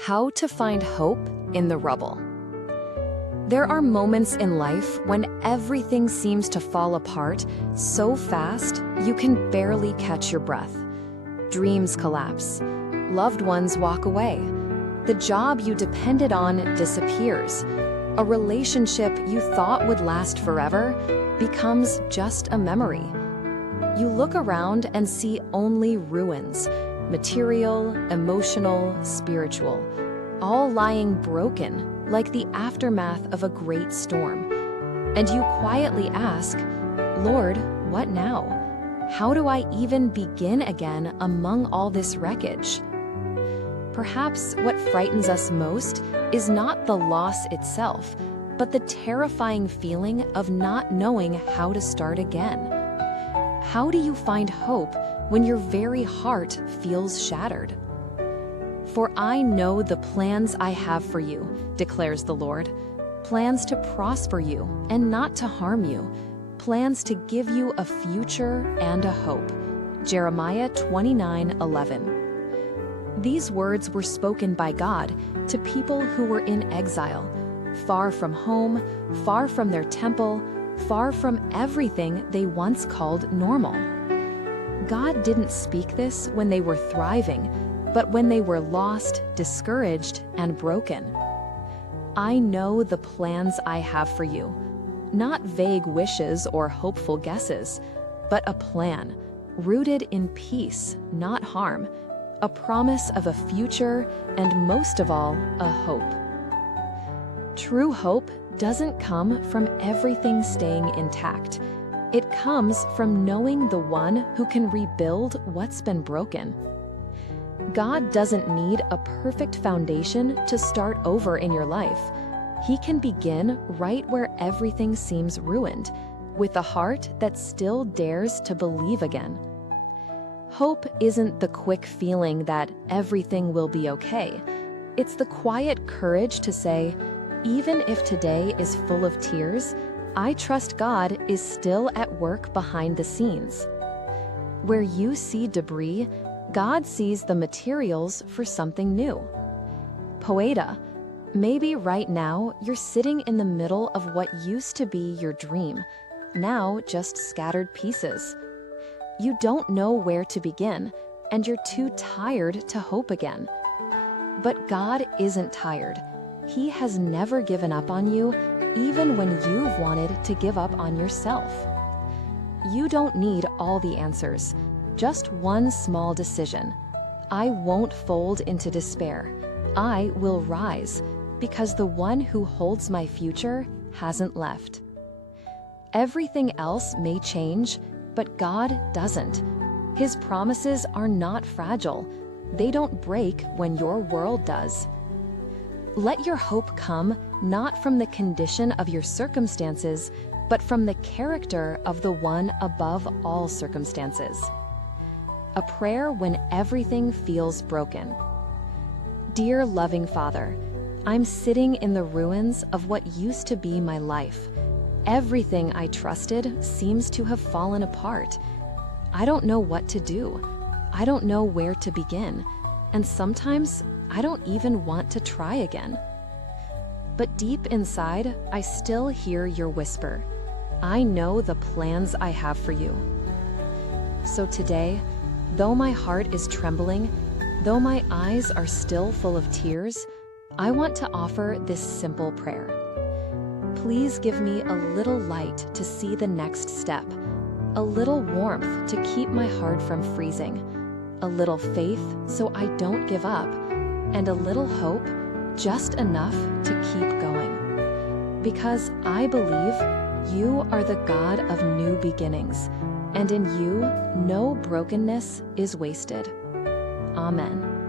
How to find hope in the rubble. There are moments in life when everything seems to fall apart so fast you can barely catch your breath. Dreams collapse. Loved ones walk away. The job you depended on disappears. A relationship you thought would last forever becomes just a memory. You look around and see only ruins, material, emotional, spiritual, all lying broken like the aftermath of a great storm. And you quietly ask, Lord, what now? How do I even begin again among all this wreckage? Perhaps what frightens us most is not the loss itself, but the terrifying feeling of not knowing how to start again. How do you find hope when your very heart feels shattered? For I know the plans I have for you, declares the Lord, plans to prosper you and not to harm you, plans to give you a future and a hope. Jeremiah 29:11. These words were spoken by God to people who were in exile, far from home, far from their temple, far from everything they once called normal. God didn't speak this when they were thriving, but when they were lost, discouraged, and broken. I know the plans I have for you, not vague wishes or hopeful guesses, but a plan, rooted in peace, not harm, a promise of a future, and most of all, a hope. True hope doesn't come from everything staying intact. It comes from knowing the one who can rebuild what's been broken. God doesn't need a perfect foundation to start over in your life. He can begin right where everything seems ruined, with a heart that still dares to believe again. Hope isn't the quick feeling that everything will be okay. It's the quiet courage to say, even if today is full of tears, I trust God is still at work behind the scenes. Where you see debris, God sees the materials for something new. Poeta, maybe right now you're sitting in the middle of what used to be your dream, now just scattered pieces. You don't know where to begin, and you're too tired to hope again. But God isn't tired. He has never given up on you, even when you've wanted to give up on yourself. You don't need all the answers, just one small decision. I won't fold into despair. I will rise, because the one who holds my future hasn't left. Everything else may change, but God doesn't. His promises are not fragile. They don't break when your world does. Let your hope come not from the condition of your circumstances, but from the character of the one above all circumstances. A prayer when everything feels broken. Dear loving Father, I'm sitting in the ruins of what used to be my life. Everything I trusted seems to have fallen apart. I don't know what to do. I don't know where to begin. And sometimes I don't even want to try again. But deep inside, I still hear your whisper. I know the plans I have for you. So today, though my heart is trembling, though my eyes are still full of tears, I want to offer this simple prayer. Please give me a little light to see the next step, a little warmth to keep my heart from freezing, a little faith so I don't give up, and a little hope, just enough to keep going. Because I believe you are the God of new beginnings, and in you, no brokenness is wasted. Amen.